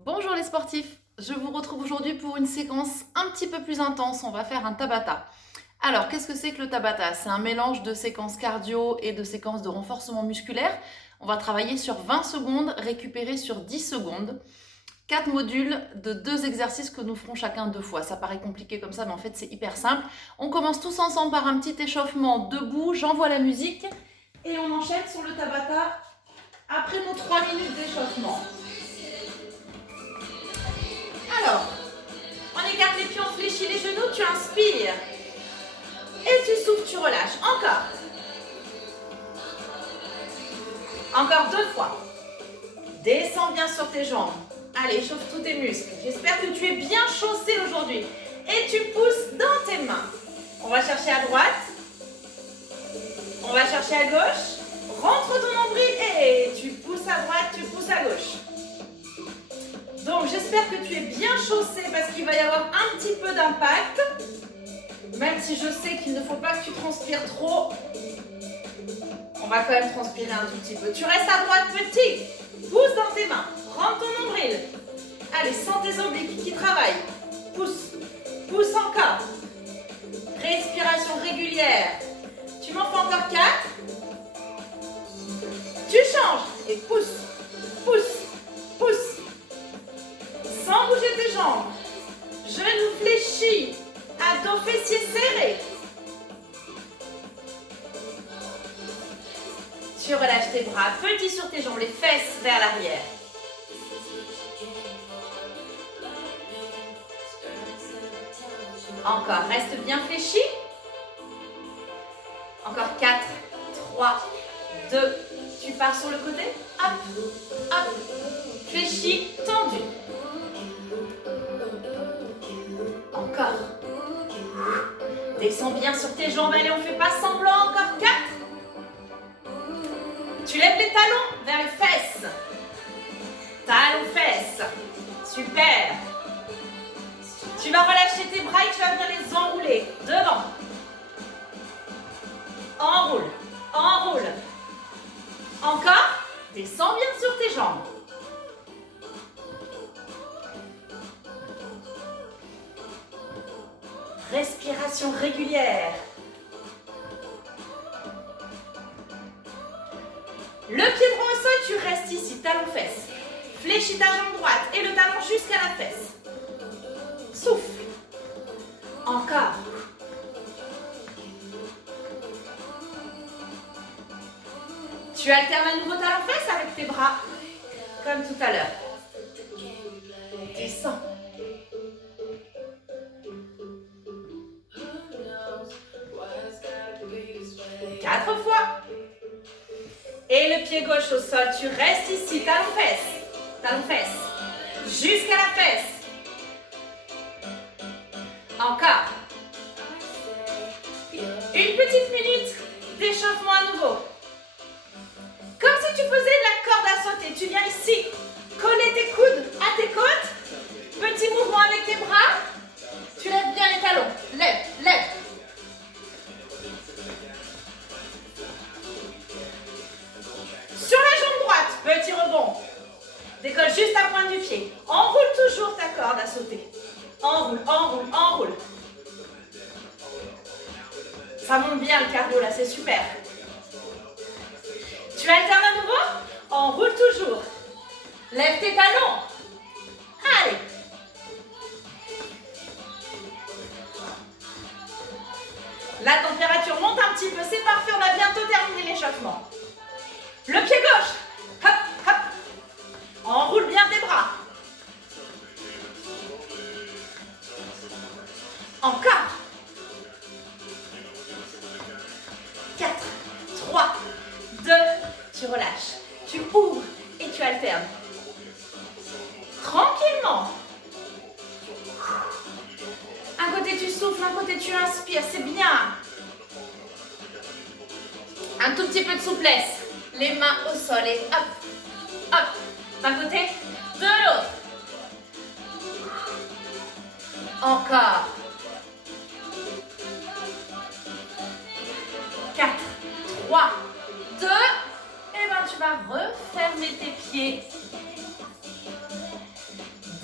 Bonjour les sportifs, je vous retrouve aujourd'hui pour une séquence un petit peu plus intense, on va faire un Tabata. Alors qu'est-ce que c'est que le Tabata? C'est un mélange de séquences cardio et de séquences de renforcement musculaire. On va travailler sur 20 secondes, récupérer sur 10 secondes. 4 modules de 2 exercices que nous ferons chacun 2 fois. Ça paraît compliqué comme ça, mais en fait c'est hyper simple. On commence tous ensemble par un petit échauffement debout, j'envoie la musique et on enchaîne sur le Tabata après nos 3 minutes d'échauffement. Alors, on écarte les pieds, on fléchit les genoux, tu inspires. Et tu souffles, tu relâches. Encore. Encore 2 fois. Descends bien sur tes jambes. Allez, chauffe tous tes muscles. J'espère que tu es bien chaussé aujourd'hui. Et tu pousses dans tes mains. On va chercher à droite. On va chercher à gauche. Rentre ton nombril et tu pousses à droite, tu pousses à gauche. Donc j'espère que tu es bien chaussé parce qu'il va y avoir un petit peu d'impact. Même si je sais qu'il ne faut pas que tu transpires trop, on va quand même transpirer un tout petit peu. Tu restes à droite, petit. Pousse dans tes mains. Rentre ton nombril. Allez, sens tes obliques qui travaillent. Pousse. Pousse encore. Respiration régulière. Tu m'en fais encore 4. Tu changes et pousse. Pousse. Pousse. Sans bouger tes jambes. Genoux fléchis. Dos fessiers serré. Tu relâches tes bras, petit sur tes jambes, les fesses vers l'arrière. Encore, reste bien fléchi. Encore 4, 3, 2. Tu pars sur le côté. Hop, hop. Fléchi, tendu. Encore. Descends bien sur tes jambes, allez, on ne fait pas semblant, encore 4. Tu lèves les talons vers les fesses. Talons, fesses. Super. Tu vas relâcher tes bras et tu vas venir les enrouler. Devant. Enroule, enroule. Encore. Descends bien sur tes jambes. Respiration régulière. Le pied droit au sol, tu restes ici, talon fesse. Fléchis ta jambe droite et le talon jusqu'à la fesse. Souffle. Encore. Tu alternes à nouveau talon fesse avec tes bras, comme tout à l'heure. Descends. Quatre fois. Et le pied gauche au sol, tu restes ici, talon fesse, jusqu'à la fesse. Encore. Une petite minute d'échauffement à nouveau. Comme si tu faisais de la corde à sauter, tu viens ici, coller tes coudes à tes côtes, petit mouvement avec tes bras, tu lèves bien les talons, lève, lève. Sur la jambe droite, petit rebond. Décolle juste la pointe du pied. Enroule toujours ta corde à sauter. Enroule, enroule, enroule. Ça monte bien le cardio là, c'est super. Tu alternes à nouveau. Enroule toujours. Lève tes talons. Allez. La température monte un petit peu, c'est parfait, on a bientôt terminé l'échauffement. Le pied gauche, hop, hop. Enroule bien tes bras. Encore. 4, 3, 2, tu relâches. Tu ouvres et tu alternes. Tranquillement. Un côté tu souffles, un côté tu inspires, c'est bien. Un tout petit peu de souplesse. Les mains au sol et hop, hop. D'un côté, de l'autre. Encore. 4, 3, 2. Et bien tu vas refermer tes pieds.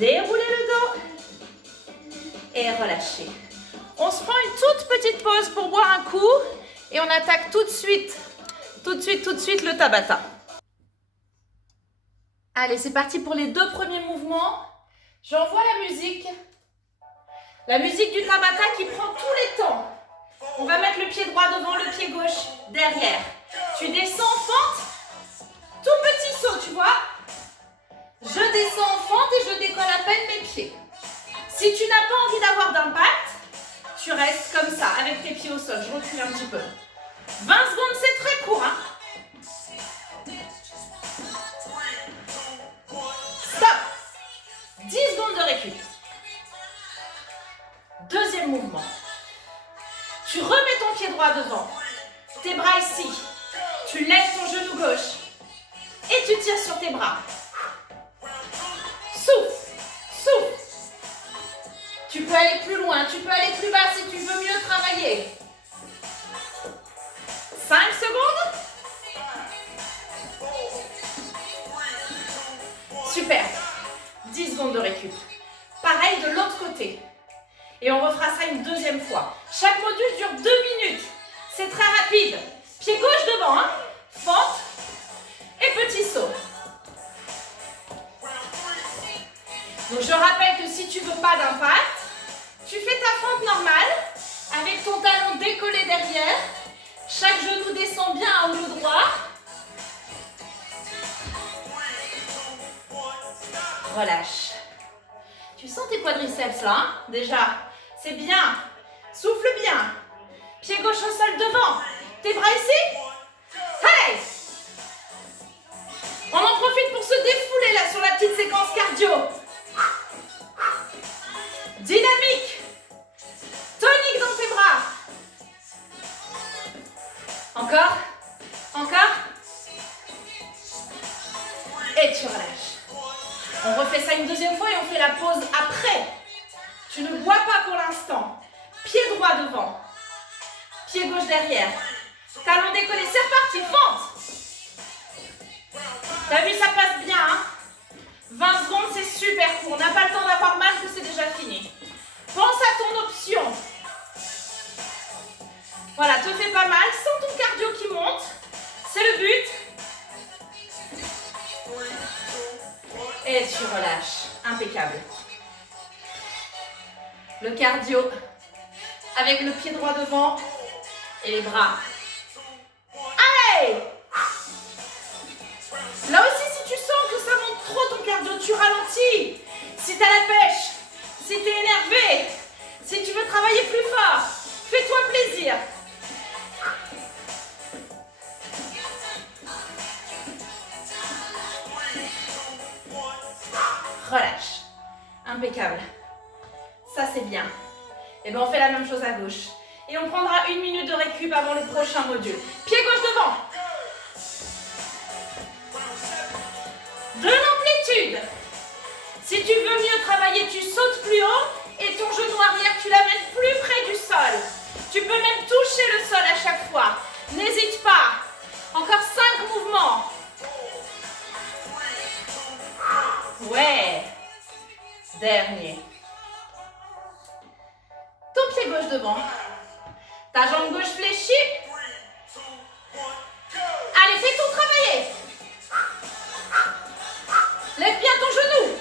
Déroulez le dos. Et relâchez. On se prend une toute petite pause pour boire un coup. Et on attaque tout de suite le Tabata. Allez, c'est parti pour les 2 premiers mouvements. J'envoie la musique. La musique du Tabata qui prend tous les temps. On va mettre le pied droit devant, le pied gauche derrière. Tu descends en fente. Tout petit saut, tu vois. Je descends en fente et je décolle à peine mes pieds. Si tu n'as pas envie d'avoir d'impact, tu restes comme ça, avec tes pieds au sol. Je recule un petit peu. 20 secondes, c'est très court, hein. Stop. 10 secondes de récup. Deuxième mouvement. Tu remets ton pied droit devant. Tes bras ici. Tu lèves ton genou gauche. Et tu tires sur tes bras. Souffle. Souffle. Tu peux aller plus loin. Tu peux aller plus bas si tu veux mieux travailler. 5 secondes. Super. 10 secondes de récup. Pareil de l'autre côté. Et on refera ça une deuxième fois. Chaque module dure 2 minutes. C'est très rapide. Pied gauche devant, hein. Fente et petit saut. Donc je rappelle que si tu ne veux pas d'impact, tu fais ta fente normale avec ton talon décollé derrière. Chaque genou descend bien à haut droit. Relâche. Tu sens tes quadriceps là, hein, déjà. C'est bien. Souffle bien. Pied gauche au sol devant. Tes bras ici. Allez. On en profite pour se défouler là sur la petite séquence cardio. Dynamique. Tonique dans tes bras. Encore. Encore. Et tu relâches. On refait ça une deuxième fois et on fait la pause après. Tu ne bois pas pour l'instant. Pied droit devant. Pied gauche derrière. Talon décollé, c'est reparti, fente. T'as vu, ça passe bien, hein. 20 secondes, c'est super court. On n'a pas le temps d'avoir mal que c'est déjà fini. Pense à ton option. Voilà, te fais pas mal. Sens ton cardio qui monte. C'est le but. Et tu relâches. Impeccable. Le cardio avec le pied droit devant et les bras. Allez! Là aussi, si tu sens que ça monte trop ton cardio, tu ralentis. Si tu as la pêche, si tu es énervé, si tu veux travailler plus fort, fais-toi plaisir. Relâche. Impeccable. Ça, c'est bien. Et bien, on fait la même chose à gauche. Et on prendra 1 minute de récup avant le prochain module. Pied gauche devant. De l'amplitude. Si tu veux mieux travailler, tu sautes plus haut et ton genou arrière, tu l'amènes plus près du sol. Tu peux même toucher le sol à chaque fois. N'hésite pas. Encore 5 mouvements. Ouais. Dernier. Ton pied gauche devant. Ta jambe gauche fléchie. Allez, fais-toi travailler. Lève bien ton genou.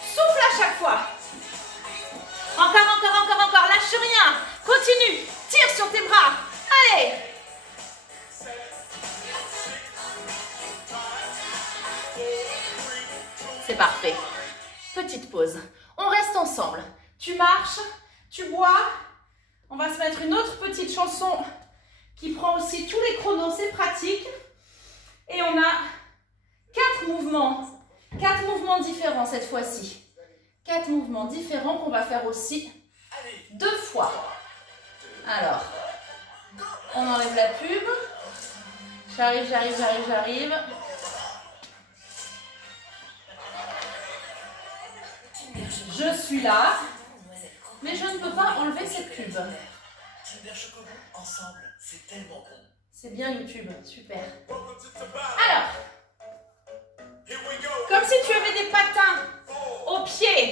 Souffle à chaque fois. Encore, encore, encore, encore. Lâche rien. Continue. Tire sur tes bras. Allez. C'est parfait. Petite pause. On reste ensemble. Tu marches, tu bois. On va se mettre une autre petite chanson qui prend aussi tous les chronos. C'est pratique. Et on a 4 mouvements. 4 mouvements différents cette fois-ci. 4 mouvements différents qu'on va faire aussi 2 fois. Alors, on enlève la pub. J'arrive, j'arrive, j'arrive, j'arrive. Je suis là, mais je ne peux pas enlever cette pub. C'est bien YouTube, super. Alors, comme si tu avais des patins aux pieds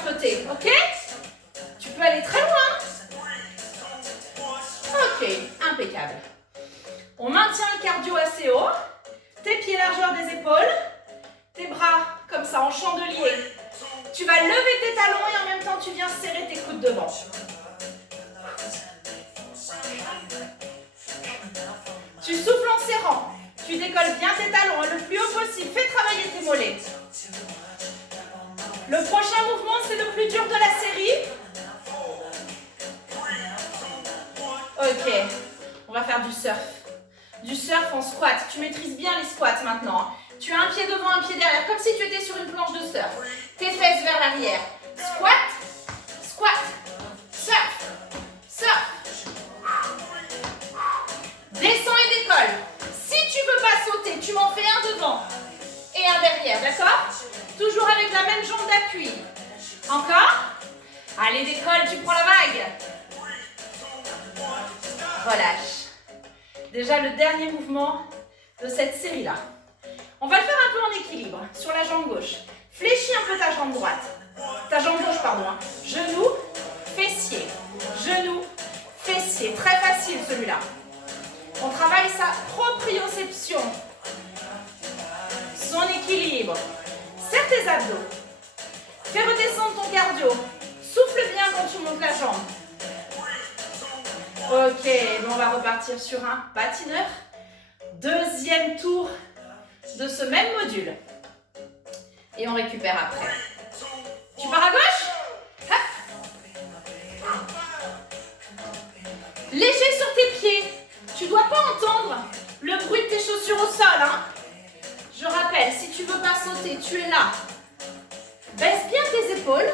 chaque côté, ok? Tu peux aller très loin. Ok, impeccable. On maintient le cardio assez haut. Tes pieds largeur des épaules. Tes bras comme ça en chandelier. Tu vas lever tes talons et en même temps tu viens serrer tes coudes devant. Tu souffles en serrant. Tu décolles bien tes talons le plus haut possible. Fais travailler tes mollets. Le prochain mouvement, c'est le plus dur de la série. Ok, on va faire du surf. Du surf en squat. Tu maîtrises bien les squats maintenant. Tu as un pied devant, un pied derrière, comme si tu étais sur une planche de surf. Tes fesses vers l'arrière. Squat, squat, surf, surf. Descends et décolle. Si tu ne veux pas sauter, tu m'en fais un devant et un derrière, d'accord? Toujours avec la même jambe d'appui. Encore. Allez, décolle, tu prends la vague. Relâche. Déjà le dernier mouvement de cette série-là. On va le faire un peu en équilibre sur la jambe gauche. Fléchis un peu ta jambe droite. Ta jambe gauche, pardon. Genou, fessier. Genou, fessier. Très facile celui-là. On travaille sa proprioception. Son équilibre. Serre tes abdos. Fais redescendre ton cardio. Souffle bien quand tu montes la jambe. Ok, bon, on va repartir sur un patineur. Deuxième tour de ce même module. Et on récupère après. Tu pars à gauche. Hop. Léger sur tes pieds. Tu ne dois pas entendre le bruit de tes chaussures au sol. Hein. Je rappelle, si tu ne veux pas sauter, tu es là. Baisse bien tes épaules.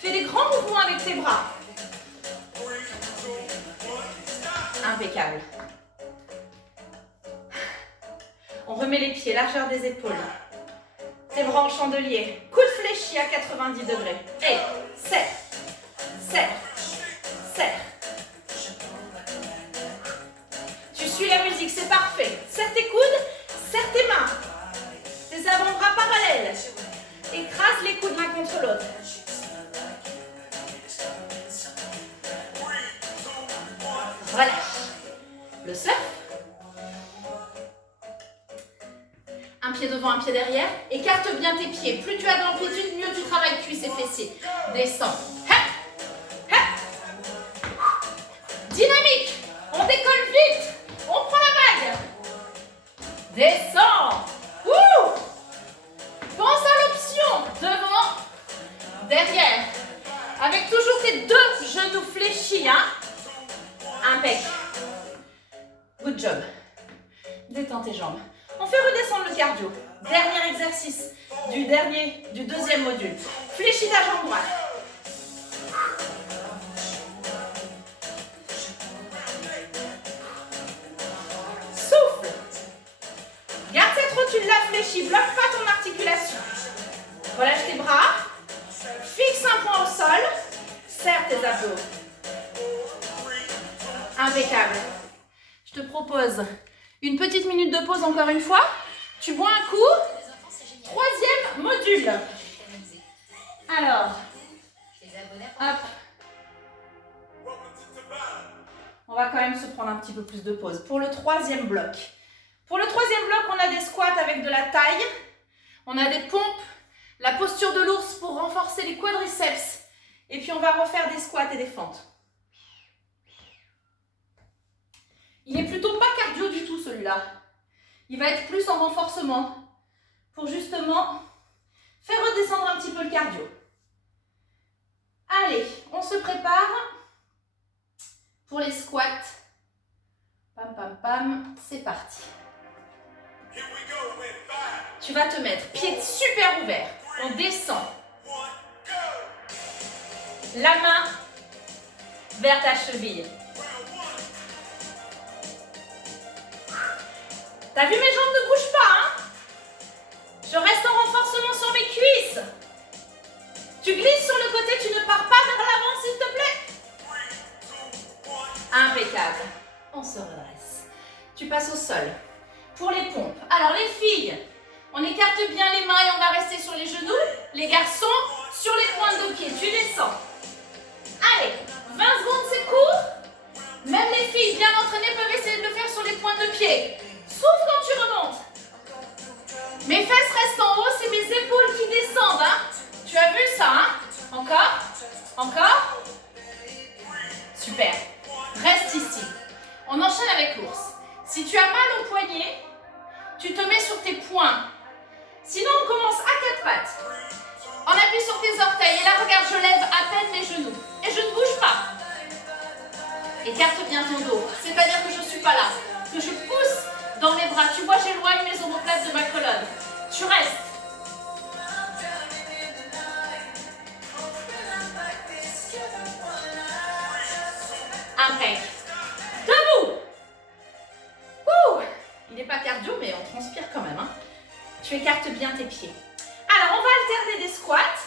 Fais des grands mouvements avec tes bras. Impeccable. On remet les pieds, largeur des épaules. Tes bras en chandelier. Coude fléchi à 90 degrés. Et serre, serre, serre. Tu suis la musique, c'est parfait. Serre tes coudes, serre tes mains. Tes avant-bras parallèles. Écrase les coudes l'un contre l'autre. Relâche. Le surf. Un pied devant, un pied derrière. Écarte bien tes pieds. Plus tu as d'amplitude, mieux tu travailles cuisses et fessiers. Descends. Hop. Hop. Dynamique. On décolle vite. On prend la vague. Descends. Ouh. Pense à l'option. Devant, derrière. Avec toujours tes deux genoux fléchis. Hein. Impec. Good job. Détends tes jambes. On fait redescendre le cardio. Dernier exercice du deuxième module. Fléchis ta jambe droite. Souffle. Garde cette rotule là fléchie. Bloque pas ton articulation. Relâche tes bras. Fixe un point au sol. Serre tes abdos. Impeccable. Je te propose une petite minute de pause encore une fois. Tu bois un coup. Troisième module. Alors, hop. On va quand même se prendre un petit peu plus de pause. Pour le troisième bloc. Pour le troisième bloc, on a des squats avec de la taille. On a des pompes. La posture de l'ours pour renforcer les quadriceps. Et puis on va refaire des squats et des fentes. Il n'est plutôt pas cardio du tout celui-là. Il va être plus en renforcement pour justement faire redescendre un petit peu le cardio. Allez, on se prépare pour les squats. Pam pam pam, c'est parti. Tu vas te mettre pieds super ouverts. On descend. La main vers ta cheville. T'as vu, mes jambes ne bougent pas, hein? Je reste en renforcement sur mes cuisses. Tu glisses sur le côté, tu ne pars pas vers l'avant, s'il te plaît. Impeccable. On se redresse. Tu passes au sol. Pour les pompes. Alors, les filles, on écarte bien les mains et on va rester sur les genoux. Les garçons, sur les pointes de pied. bien entraînés peuvent essayer de le faire sur les pointes de pied. Souffle quand tu remontes. Mes fesses restent en haut, c'est mes épaules qui descendent. Hein. Tu as vu ça, hein? Encore? Encore? Super. Reste ici. On enchaîne avec l'ours. Si tu as mal au poignet, tu te mets sur tes poings. Sinon, on commence à 4 pattes. On appuie sur tes orteils. Et là, regarde, je lève à peine mes genoux. Et je ne bouge pas. Écarte bien ton dos. C'est-à-dire que je ne suis pas là. Que je pousse dans mes bras. Tu vois, j'éloigne mes omoplates de ma colonne. Tu restes. Impec. Debout. Ouh. Il n'est pas cardio, mais on transpire quand même. Hein. Tu écartes bien tes pieds. Alors, on va alterner des squats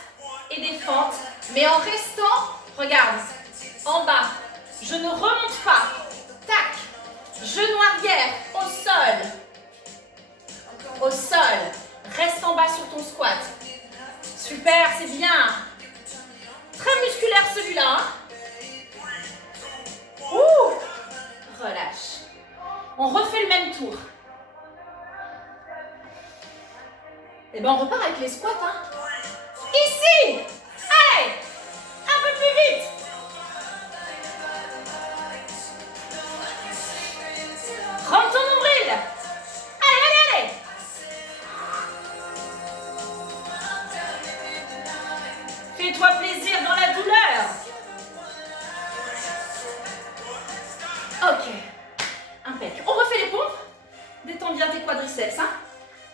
et des fentes, mais en restant, regarde, en bas. Je ne remonte pas. Tac. Genou arrière, au sol. Au sol. Reste en bas sur ton squat. Super, c'est bien. Très musculaire celui-là. Ouh. Relâche. On refait le même tour. Et bien on repart avec les squats. Hein. Ici. Allez. Un peu plus vite. Rentre ton nombril. Allez, allez, allez. Fais-toi plaisir dans la douleur. Ok. Impec. On refait les pompes. Détends bien tes quadriceps. Hein.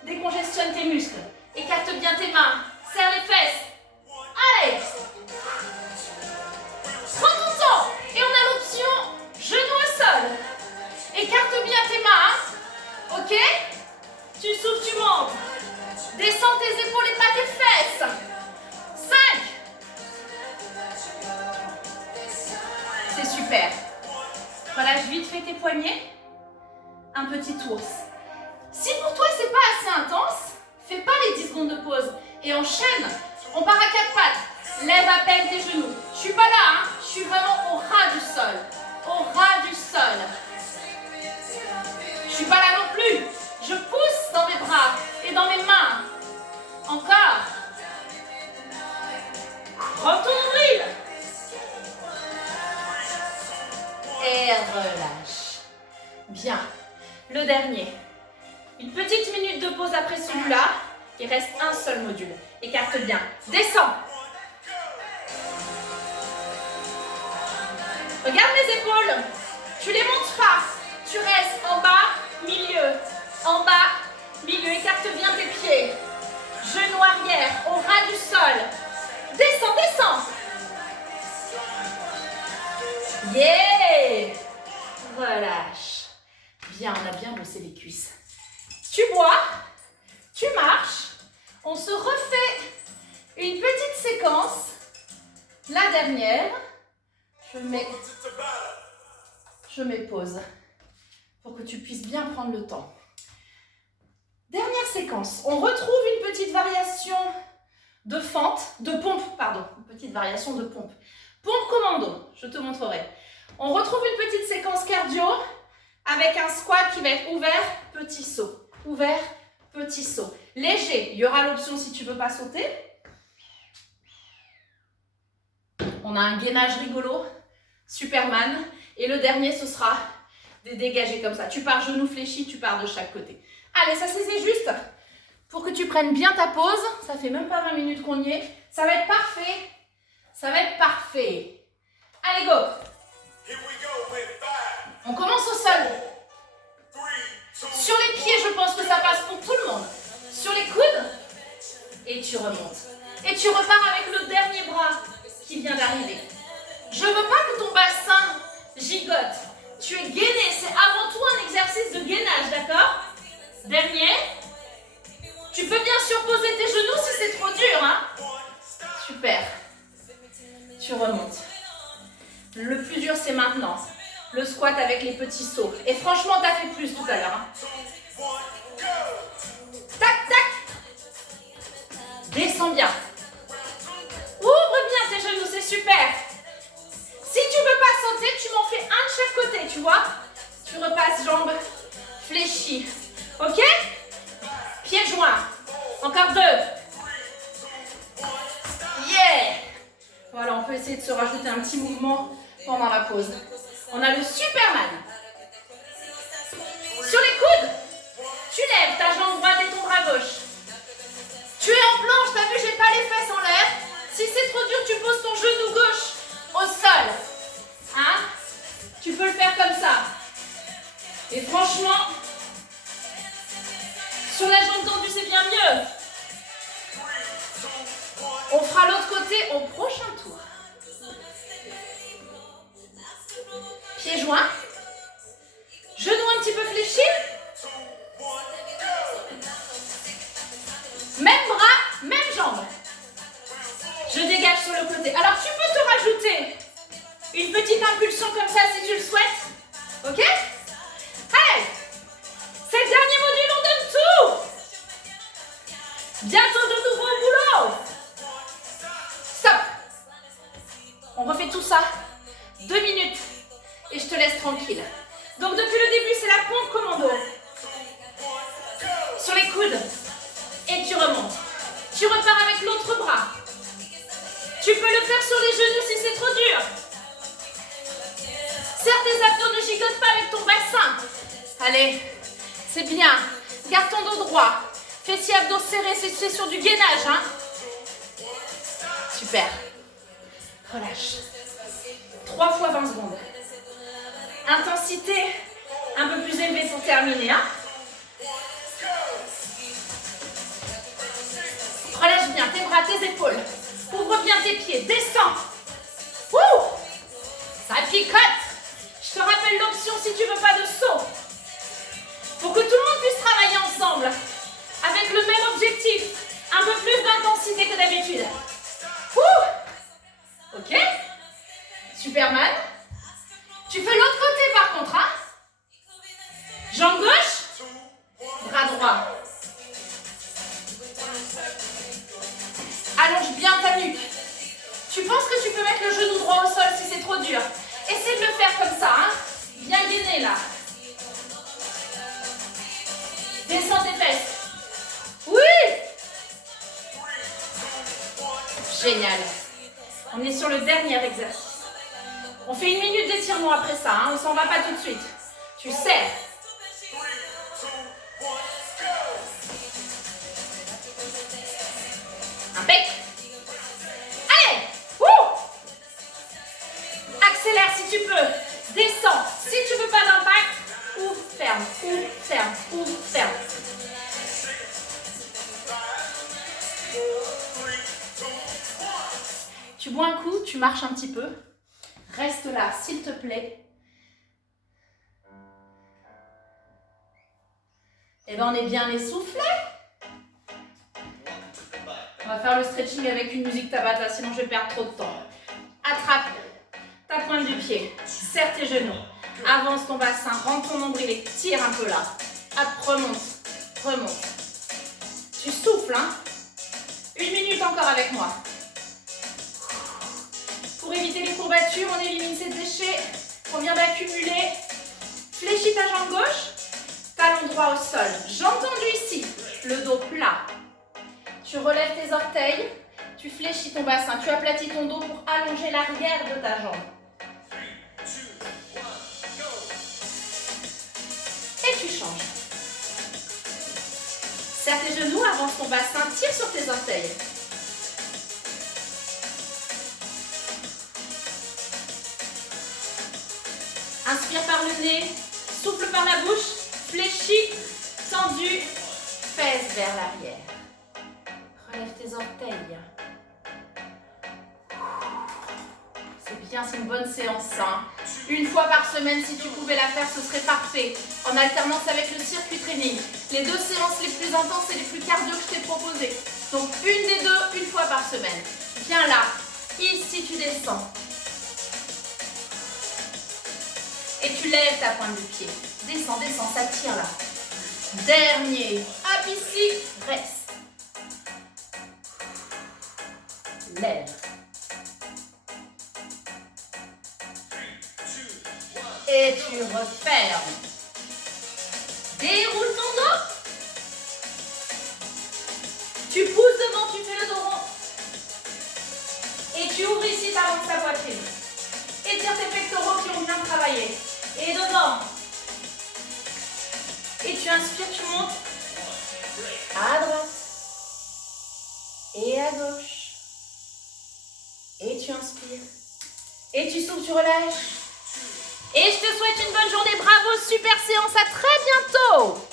Décongestionne tes muscles. Écarte bien tes mains. Serre les fesses. Allez. Prends ton temps. Et on a l'option genou au sol. Écarte bien tes mains. Ok. Tu souffles, tu montes. Descends tes épaules et pas tes fesses. 5. C'est super. Relâche vite fait tes poignets. Un petit ours. Si pour toi c'est pas assez intense, fais pas les 10 secondes de pause et enchaîne. On part à 4 pattes. Lève à peine tes genoux. Je suis pas là, hein. Je suis vraiment au ras du sol. Au ras du sol. Je suis pas là non plus. Je pousse dans mes bras et dans mes mains. Encore. Prends ton nombril. Et relâche. Bien. Le dernier. Une petite minute de pause après celui-là. Il reste un seul module. Écarte bien. Descends. Regarde mes épaules. Tu les montes pas. Tu restes en bas, milieu. En bas, milieu. Écarte bien tes pieds. Genou arrière, au ras du sol. Descends, descends. Yeah. Relâche. Bien, on a bien bossé les cuisses. Tu bois, tu marches, on se refait une petite séquence. La dernière, je mets pause pour que tu puisses bien prendre le temps. Dernière séquence, on retrouve une petite variation de fente, de pompe, pardon, une petite variation de pompe. Pompe commando, je te montrerai. On retrouve une petite séquence cardio avec un squat qui va être ouvert, petit saut. Ouvert, petit saut. Léger, il y aura l'option si tu ne veux pas sauter. On a un gainage rigolo, Superman. Et le dernier, ce sera des dégagés comme ça. Tu pars genoux fléchis, tu pars de chaque côté. Allez, ça c'est juste pour que tu prennes bien ta pause. Ça fait même pas 20 minutes qu'on y est. Ça va être parfait. Ça va être parfait. Allez, go. On commence au sol. Sur les pieds, je pense que ça passe pour tout le monde. Sur les coudes, et tu remontes. Et tu repars avec le dernier bras qui vient d'arriver. Je ne veux pas que ton bassin gigote. Tu es gainé, c'est avant tout un exercice de gainage, d'accord? Dernier. Tu peux bien sûr poser tes genoux si c'est trop dur, hein? Super. Tu remontes. Le plus dur, c'est maintenant. Le squat avec les petits sauts. Et franchement, tu as fait plus tout à l'heure. Hein. Tac, tac. Descends bien. Ouvre bien tes genoux, c'est super. Si tu ne veux pas sauter, tu m'en fais un de chaque côté, tu vois. Tu repasses jambes fléchies. Ok? Pieds joints. Encore 2. Yeah! Voilà, on peut essayer de se rajouter un petit mouvement pendant la pause. On a le Superman. Sur les coudes, tu lèves ta jambe droite et ton bras gauche. Tu es en planche, t'as vu, j'ai pas les fesses en l'air. Si c'est trop dur, tu poses ton genou gauche au sol. Hein? Tu peux le faire comme ça. Et franchement, sur la jambe tendue, c'est bien mieux. On fera l'autre côté au prochain tour. Pieds joints. Genoux un petit peu fléchis. Même bras, même jambe. Je dégage sur le côté. Alors tu peux te rajouter une petite impulsion comme ça si tu le souhaites. Ok? Allez! C'est le dernier module, on donne tout! Bientôt de nouveau au boulot! Stop! On refait tout ça. 2 minutes. Et je te laisse tranquille. Donc depuis le début, c'est la pompe commando. Sur les coudes. Et tu remontes. Tu repars avec l'autre bras. Tu peux le faire sur les genoux si c'est trop dur. Serre tes abdos, ne gigote pas avec ton bassin. Allez, c'est bien. Garde ton dos droit. Fessiers, abdos serrés, c'est sur du gainage. Hein. Super. Relâche. 3 fois 20 secondes. Intensité un peu plus élevée pour terminer. Hein. Relâche bien tes bras, tes épaules. Ouvre bien tes pieds. Descends. Wouh! Ça picote. Je te rappelle l'option si tu veux pas de saut. Pour que tout le monde puisse travailler ensemble. Avec le même objectif. Un peu plus d'intensité que d'habitude. Wouh! Ok? Superman. Tu fais l'autre côté par contre. Hein? Jambe gauche. Bras droit. Allonge bien ta nuque. Tu penses que tu peux mettre le genou droit au sol si c'est trop dur. Essaie de le faire comme ça. Hein? Bien gainé là. Descends tes fesses. Oui! Génial. On est sur le dernier exercice. On fait 1 minute d'étirement après ça. Hein? On s'en va pas tout de suite. Tu serres. Impec. Allez! Wouh! Accélère si tu peux. Descends. Si tu veux pas d'impact, ouvre, ferme, ouvre, ferme, ouvre, ferme. Tu bois un coup, tu marches un petit peu. Reste là, s'il te plaît. Eh bien, on est bien essoufflé. On va faire le stretching avec une musique Tabata, sinon je vais perdre trop de temps. Attrape ta pointe du pied. Serre tes genoux. Avance ton bassin, rentre ton nombril et tire un peu là. Hop, remonte, remonte. Tu souffles, hein. 1 minute encore avec moi. Pour éviter les courbatures, on élimine ces déchets qu'on vient d'accumuler. Fléchis ta jambe gauche, talon droit au sol. Jambe tendue ici, le dos plat. Tu relèves tes orteils, tu fléchis ton bassin, tu aplatis ton dos pour allonger l'arrière de ta jambe. Et tu changes. Serre tes genoux, avance ton bassin, tire sur tes orteils. Inspire par le nez, souffle par la bouche, fléchis, tendu, fesses vers l'arrière. Relève tes orteils. C'est bien, c'est une bonne séance. Hein. 1 fois par semaine, si tu pouvais la faire, ce serait parfait. En alternance avec le circuit training. Les 2 séances les plus intenses et les plus cardio que je t'ai proposées. Donc une des 2, 1 fois par semaine. Viens là. Ici, tu descends. Et tu lèves ta pointe du pied. Descends, descends, ça tire là. Dernier. Hop, ici, reste. Lève. Et tu refermes. Tu pousses devant, tu fais le dos rond. Et tu ouvres ici ta hanche, ta poitrine. Étire tes pectoraux qui ont bien travaillé. Et devant. Et tu inspires, tu montes. À droite. Et à gauche. Et tu inspires. Et tu souffles, tu relâches. Et je te souhaite une bonne journée. Bravo, super séance. À très bientôt.